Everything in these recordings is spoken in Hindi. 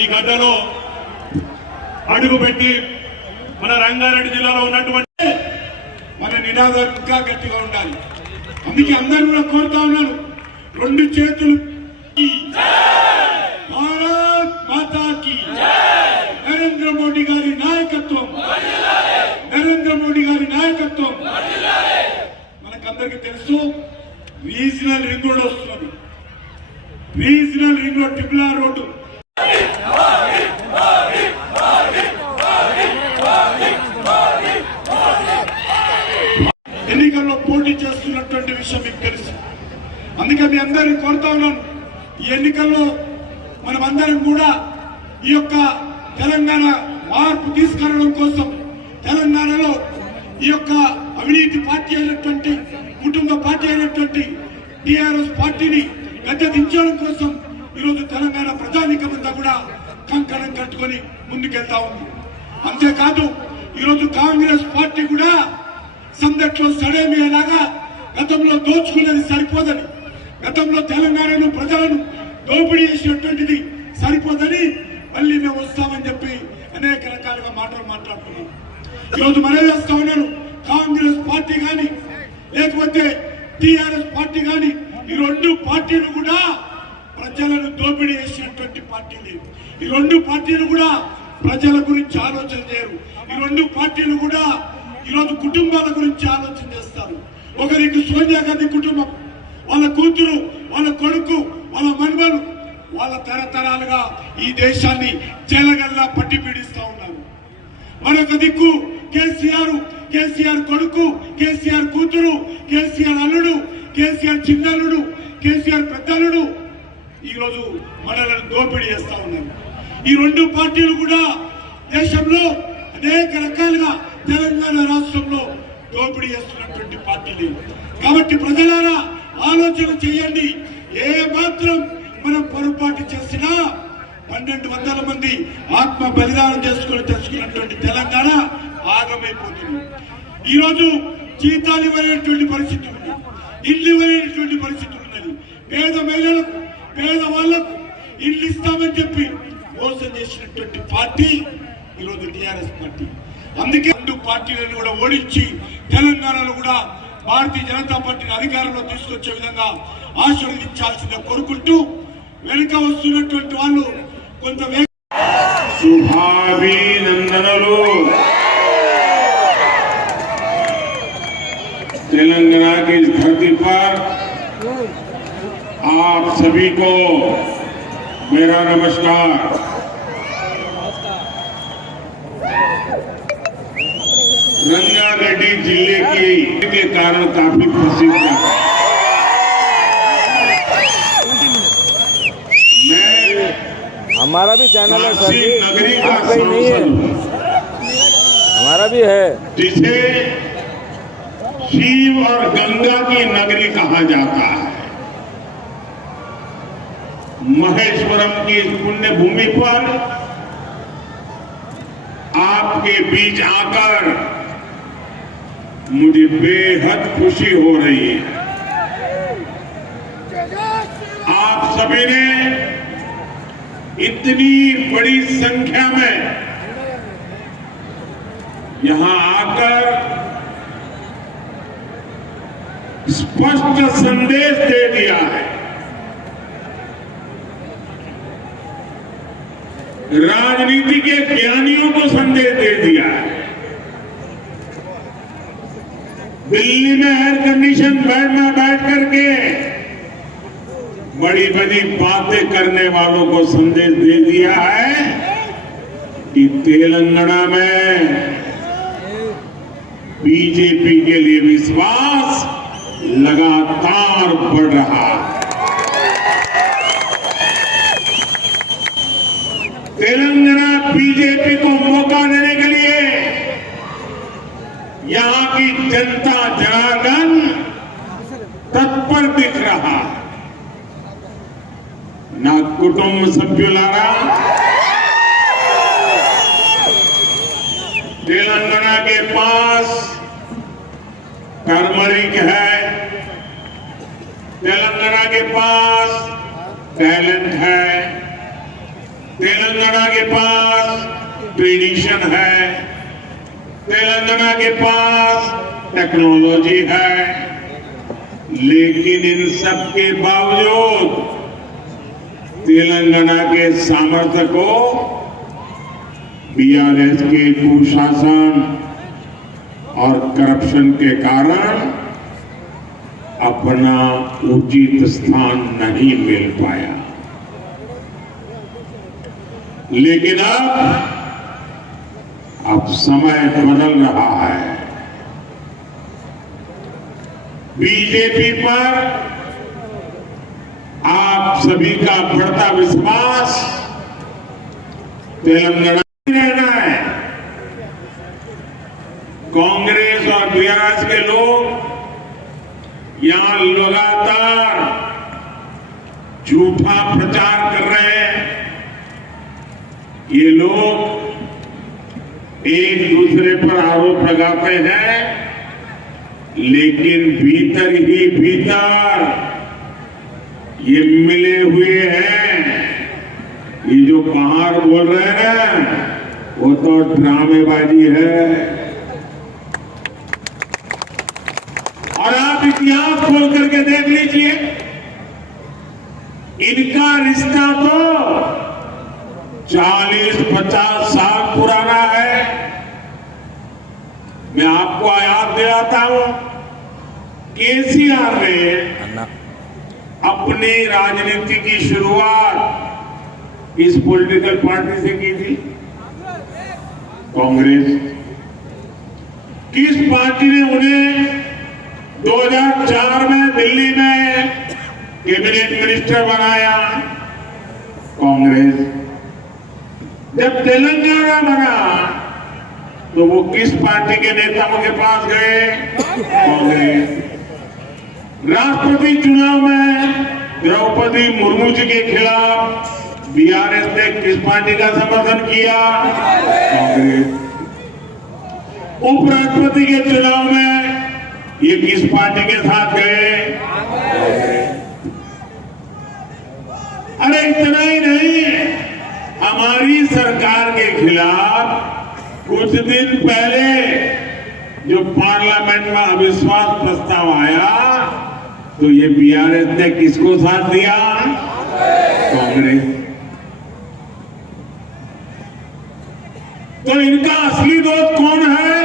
ఈ గడ్డలో అడుగుపెట్టి మన రంగారెడ్డి జిల్లాలో ఉన్నటువంటి మన నినాదం ఇంకా గట్టిగా ఉండాలి. అందుకే అందరూ కూడా కోరుతా ఉన్నాను, రెండు చేతులు భారత్ మాతాకి నరేంద్ర మోడీ గారి నాయకత్వం, నరేంద్ర మోడీ గారి నాయకత్వం. మనకందరికి తెలుసు రీజనల్ రింగ్ రోడ్ వస్తున్నది. Regional ring road triple R road ఎన్నికల్లో పోటీ చేస్తున్నటువంటి విషయం మీకు తెలుసు. అందుకే మీ అందరినీ కోరుతా ఉన్నాను, ఈ ఎన్నికల్లో మనమందరం కూడా ఈ యొక్క తెలంగాణ మార్పు తీసుకురావడం కోసం, తెలంగాణలో ఈ యొక్క అవినీతి పార్టీ అయినటువంటి కుటుంబ పార్టీ అయినటువంటి టిఆర్ఎస్ పార్టీని గద్దెదించడం కోసం ఈరోజు తెలంగాణ ప్రజానీకమంతా కూడా కంకణం కట్టుకొని ముందుకెళ్తా ఉంది. అంతేకాదు ఈరోజు కాంగ్రెస్ పార్టీ కూడా సందట్లో సడేమిలాగా గతంలో దోచుకున్నది సరిపోదని, గతంలో తెలంగాణను ప్రజలను దోపిడీ చేసినటువంటిది సరిపోదని మళ్ళీ మేము వస్తామని చెప్పి అనేక రకాలుగా మాటలు మాట్లాడుతున్నాం. ఈరోజు మనం వేస్తా ఉన్నాను, కాంగ్రెస్ పార్టీ కానీ లేకపోతే టిఆర్ఎస్ పార్టీ కానీ ఈ రెండు పార్టీలు కూడా ప్రజలను దోపిడీ చేసినటువంటి పార్టీలు. ఈ రెండు పార్టీలు కూడా ప్రజల గురించి ఆలోచన చేయరు. ఈ రెండు పార్టీలు కూడా ఈరోజు కుటుంబాల గురించి ఆలోచన చేస్తారు. ఒకరికి సోనియా గాంధీ కుటుంబం, వాళ్ళ కూతురు, వాళ్ళ కొడుకు, వాళ్ళ మనుమలు, వాళ్ళ తరతరాలుగా ఈ దేశాన్ని జలగల్లా పట్టి పీడిస్తా ఉన్నారు. మరొక దిక్కు కేసీఆర్, కేసీఆర్ కొడుకు, కేసీఆర్ కూతురు, కేసీఆర్ అల్లుడు, కేసీఆర్ చిన్నల్లుడు, కేసీఆర్ పెద్దల్లుడు ఈరోజు మనల్ని దోపిడీ చేస్తా ఉన్నారు. ఈ రెండు పార్టీలు కూడా దేశంలో అనేక రకాలుగా తెలంగాణ రాష్ట్రంలో దోపిడీ చేస్తున్నటువంటి పార్టీలు. కాబట్టి ప్రజలారా ఆలోచన చేయండి. ఏ మాత్రం మనం పొరపాటు చేసినా 1200 మంది ఆత్మ బలిదానం చేసుకుని తెచ్చుకున్నటువంటి తెలంగాణ ఆగమైపోతుంది. ఈరోజు జీతాలు ఇవ్వలేనటువంటి పరిస్థితి ఉంది, ఇల్లు ఇవ్వలేనటువంటి పరిస్థితి ఉన్నది. పేద మహిళలకు, పేదవాళ్లకు ఇల్లు ఇస్తామని చెప్పి మోసం చేసినటువంటి పార్టీ ఈరోజు టిఆర్ఎస్ పార్టీ. అందుకే రెండు పార్టీలను కూడా ఓడించి తెలంగాణలో కూడా భారతీయ జనతా పార్టీని అధికారంలో తీసుకొచ్చే విధంగా ఆశీర్వదించాల్సిందే కోరుకుంటూ, వెనుక వస్తున్నటువంటి వాళ్ళు కొంత శుభాభినందనలు. तेलंगाना की इस धरती पर आप सभी को मेरा नमस्कार। रंगारेड्डी जिले के कारण काफी प्रसिद्ध है। मैं हमारा भी चैनल है सर जी, नगरी का कोई नहीं है, हमारा भी है, जिसे शिव और गंगा की नगरी कहा जाता है। महेश्वरम की इस पुण्य भूमि पर आपके बीच आकर मुझे बेहद खुशी हो रही है। आप सभी ने इतनी बड़ी संख्या में यहां आकर स्पष्ट संदेश दे दिया है। राजनीति के ज्ञानियों को संदेश दे दिया है। दिल्ली में एयर कंडीशन बेड में बैठ करके बड़ी बड़ी बातें करने वालों को संदेश दे दिया है कि तेलंगाना में बीजेपी के लिए विश्वास लगातार बढ़ रहा है। तेलंगाना बीजेपी को मौका देने के लिए यहां की जनता जनार्दन तत्पर दिख रहा। ना कुटुंब सभ्युलारा, तेलंगाना के पास टर्मरिक है, तेलंगाना के पास टैलेंट है, तेलंगाना के पास ट्रेडिशन है, तेलंगाना के पास टेक्नोलॉजी है, लेकिन इन सब के बावजूद तेलंगाना के सामर्थ्य को बीआरएस के कुशासन और करप्शन के कारण अपना उचित स्थान नहीं मिल पाया। लेकिन अब समय बदल रहा है। बीजेपी पर आप सभी का बढ़ता विश्वास तेलंगाना में रहना है। कांग्रेस और बीआरएस के लोग यहां लगातार झूठा प्रचार कर रहे हैं। ये लोग एक दूसरे पर आरोप लगाते हैं, लेकिन भीतर ही भीतर ये मिले हुए हैं। ये जो बाहर बोल रहे हैं वो तो ड्रामेबाजी है। और आप इतिहास खोल करके देख लीजिए, इनका रिश्ता तो 40-50 साल पुराना है। मैं आपको याद दिलाता हूं, केसीआर ने अपनी राजनीति की शुरुआत इस पॉलिटिकल पार्टी से की थी, कांग्रेस। किस पार्टी ने उन्हें 2004 में दिल्ली में कैबिनेट मिनिस्टर बनाया? कांग्रेस। जब तेलंगाना बना तो वो किस पार्टी के नेताओं के पास गए? कांग्रेस। राष्ट्रपति चुनाव में द्रौपदी मुर्मू जी के खिलाफ बीआरएस ने किस पार्टी का समर्थन किया? कांग्रेस। उपराष्ट्रपति के चुनाव में ये किस पार्टी के साथ गए? अरे इतना ही नहीं, हमारी सरकार के खिलाफ कुछ दिन पहले जो पार्लियामेंट में अविश्वास प्रस्ताव आया तो ये बीआरएस ने किसको साथ दिया? कांग्रेस। तो इनका असली दोस्त कौन है?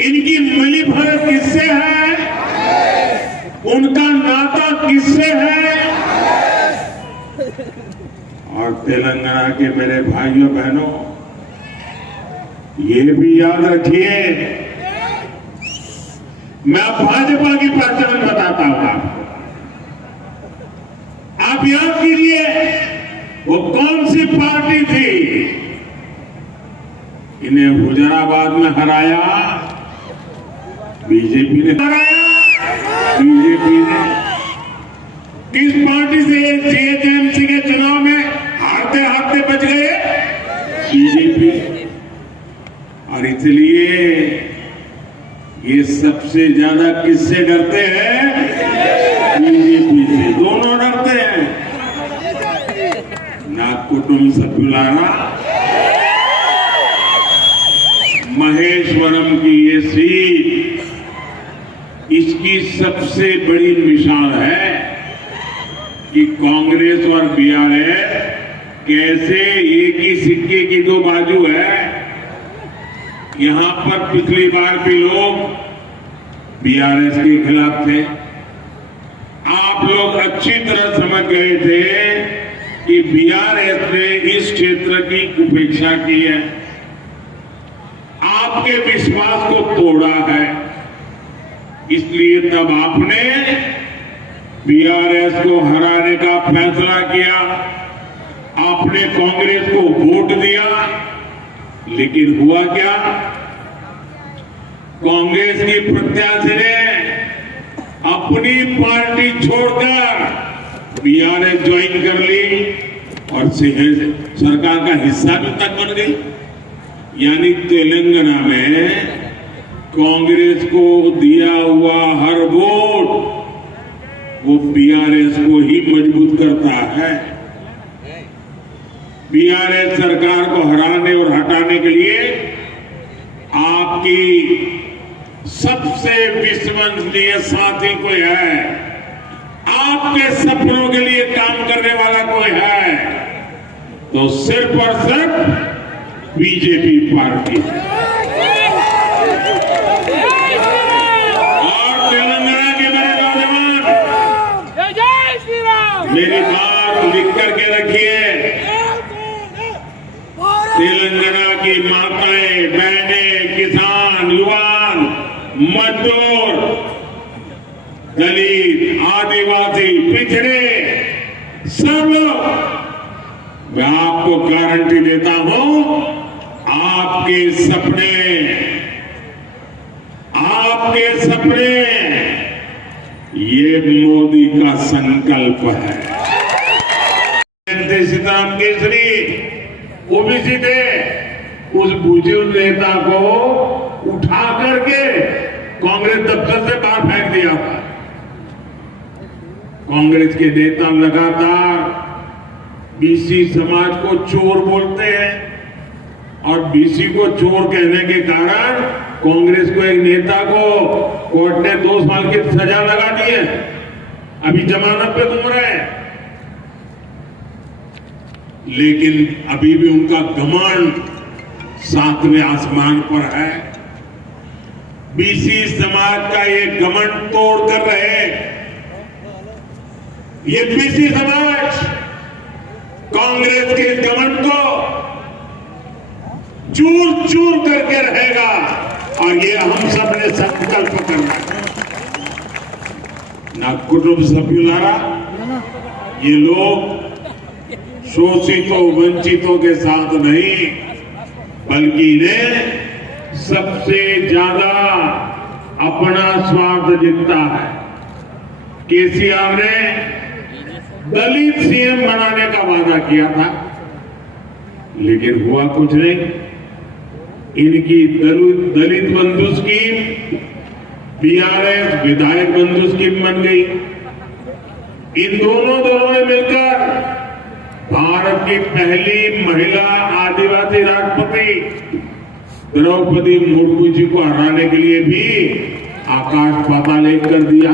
इनकी मिली भगत किससे है? उनका नाता किससे है? और तेलंगाना के मेरे भाइयों बहनों, ये भी याद रखिए, मैं भाजपा की पहचान बताता हूं आपको। आप याद कीजिए वो कौन सी पार्टी थी? इन्हें हुजराबाद में हराया बीजेपी ने, हराया बीजेपी ने। किस पार्टी से जीएचएमसी के चुनाव में हारते हारते बच गए? बीजेपी। और इसलिए ये सबसे ज्यादा किससे डरते हैं? बीजेपी से। दोनों डरते हैं। ना कुटुंब सभ्युलारा, महेश्वरम की ये सीट इसकी सबसे बड़ी मिसाल है कि कांग्रेस और बीआरएस कैसे एक ही सिक्के की दो बाजू है। यहां पर पिछली बार भी लोग बीआरएस के खिलाफ थे। आप लोग अच्छी तरह समझ गए थे कि बीआरएस ने इस क्षेत्र की उपेक्षा की है, आपके विश्वास को तोड़ा है। इसलिए तब आपने बीआरएस को हराने का फैसला किया, आपने कांग्रेस को वोट दिया। लेकिन हुआ क्या? कांग्रेस की प्रत्याशी ने अपनी पार्टी छोड़कर बीआरएस ज्वाइन कर ली और सरकार का हिस्सा भी तक बन गई। यानी तेलंगाना में कांग्रेस को दिया हुआ हर वोट वो बीआरएस को ही मजबूत करता है। बीआरएस सरकार को हराने और हटाने के लिए आपकी सबसे विश्वसनीय साथी कोई है, आपके सपनों के लिए काम करने वाला कोई है, तो सिर्फ और सिर्फ बीजेपी पार्टी है। और तेलंगाना के मेरे नौजवान, मेरी बात लिख करके रखिए। तेलंगाना की माताएं, बहनें, किसान, युवान, मजदूर, दलित, आदिवासी, पिछड़े, सब लोग, मैं आपको गारंटी देता हूं, आपके सपने ये मोदी का संकल्प है। सीताराम केसरी ओबीसी थे, उस बुजुर्ग नेता को उठा करके कांग्रेस दफ्तर से बाहर फेंक दिया था। कांग्रेस के नेता लगातार बीसी समाज को चोर बोलते हैं और बीसी को चोर कहने के कारण कांग्रेस को एक नेता को कोर्ट ने 2 साल की सजा लगा दी है, अभी जमानत पे घूम रहे हैं। लेकिन अभी भी उनका घमंड 7वें आसमान पर है। बीसी समाज का ये घमंड तोड़ कर रहे, ये बीसी समाज कांग्रेस के घमंड को चूर चूर करके रहेगा और ये हम सब ने संकल्प करना है। ना कुटुंब सभ्युलारा, ये लोग शोषितों वंचितों के साथ नहीं, बल्कि इन्हें सबसे ज्यादा अपना स्वार्थ दिखता है। केसीआर ने दलित सीएम बनाने का वादा किया था, लेकिन हुआ कुछ नहीं। इनकी दलित बंधु स्कीम बीआरएस विधायक बंधु स्कीम बन गई। इन दोनों ने मिलकर भारत की पहली महिला आदिवासी राष्ट्रपति द्रौपदी मुर्मू जी को हराने के लिए भी आकाश पाताल एक कर दिया।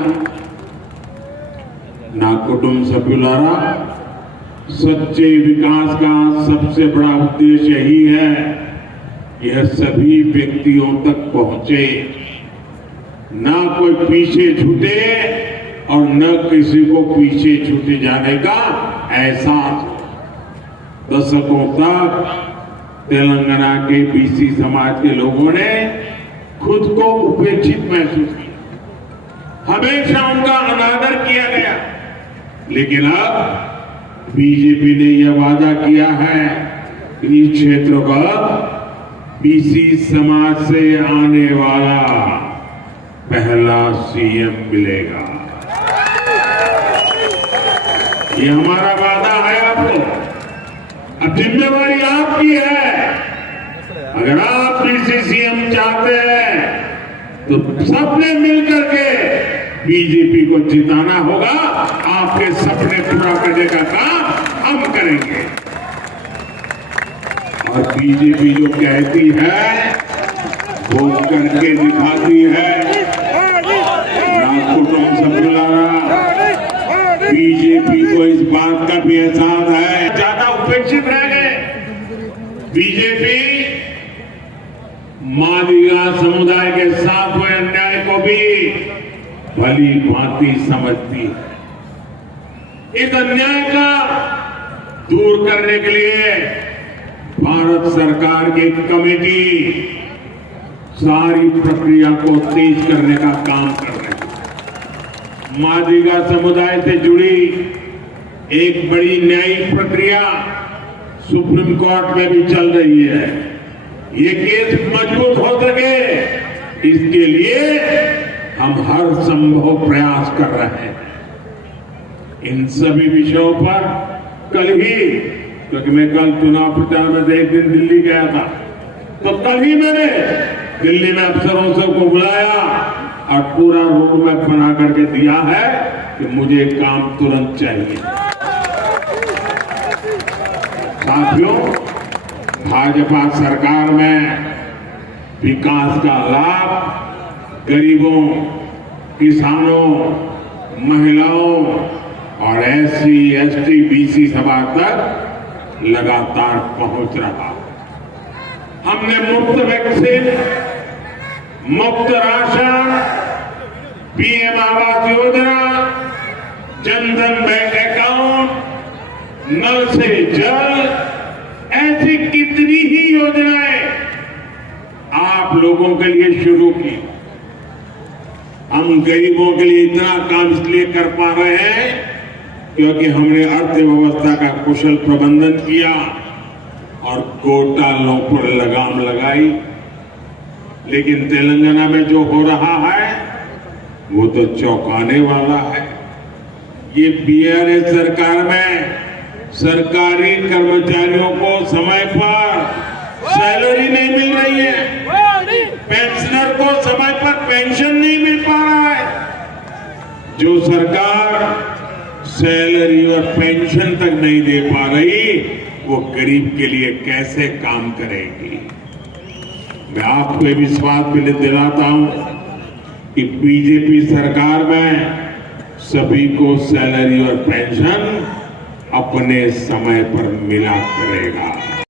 ना कुटुंब सभ्युलारा, सच्चे विकास का सबसे बड़ा उद्देश्य यही है, यह सभी व्यक्तियों तक पहुंचे, ना कोई पीछे छूटे और न किसी को पीछे छूटे जाने का एहसास। दशकों तक तेलंगाना के बीसी समाज के लोगों ने खुद को उपेक्षित महसूस किया, हमेशा उनका अनादर किया गया। लेकिन अब बीजेपी ने यह वादा किया है कि इस क्षेत्र का बीसी समाज से आने वाला पहला सीएम मिलेगा। ये हमारा वादा है आपको। अब जिम्मेवारी आपकी है। अगर आप बीसी सीएम चाहते हैं तो सबने मिलकर के बीजेपी को जिताना होगा। आपके सपने पूरा करने का काम हम करेंगे। और बीजेपी जो कहती है वो करके दिखाती है। ना कुटुंब सभ्युलारा, बीजेपी को इस बात का भी एहसास है, ज्यादा उपेक्षित रह गए। बीजेपी मादिगा समुदाय के साथ हुए अन्याय को भी भली भांति समझती है। इस अन्याय का दूर करने के लिए भारत सरकार की कमेटी सारी प्रक्रिया को तेज करने का काम कर रही है। मादिगा समुदाय से जुड़ी एक बड़ी न्यायिक प्रक्रिया सुप्रीम कोर्ट में भी चल रही है। ये केस मजबूत हो सके, इसके लिए हम हर संभव प्रयास कर रहे हैं। इन सभी विषयों पर कल ही, क्योंकि मैं कल चुनाव प्रचार में से एक दिन दिल्ली गया था, तो कल ही मैंने दिल्ली में अफसरों सबको बुलाया और पूरा रोड मैप बना करके दिया है कि मुझे काम तुरंत चाहिए। साथियों, भाजपा सरकार में विकास का लाभ गरीबों, किसानों, महिलाओं और एससी, एसटी, बीसी समाज तक लगातार पहुंच रहा। हमने मुफ्त वैक्सीन, मुफ्त ration, PM Awas Yojana, Jan Dhan bank account, नल से जल, ऐसी कितनी ही योजनाएं आप लोगों के लिए शुरू की। हम गरीबों के लिए इतना काम इसलिए कर पा रहे हैं क्योंकि हमने अर्थव्यवस्था का कुशल प्रबंधन किया और घोटालों पर लगाम लगाई। लेकिन तेलंगाना में जो हो रहा है वो तो चौंकाने वाला है। ये बीआरएस सरकार में सरकारी कर्मचारियों को समय पर सैलरी नहीं मिल रही है, पेंशनर को समय पर पेंशन नहीं मिल पा रहा है। जो सरकार सैलरी और पेंशन तक नहीं दे पा रही, वो गरीब के लिए कैसे काम करेगी। मैं आपको ये विश्वास भी दिलाता हूं कि बीजेपी सरकार में सभी को सैलरी और पेंशन अपने समय पर मिला करेगा।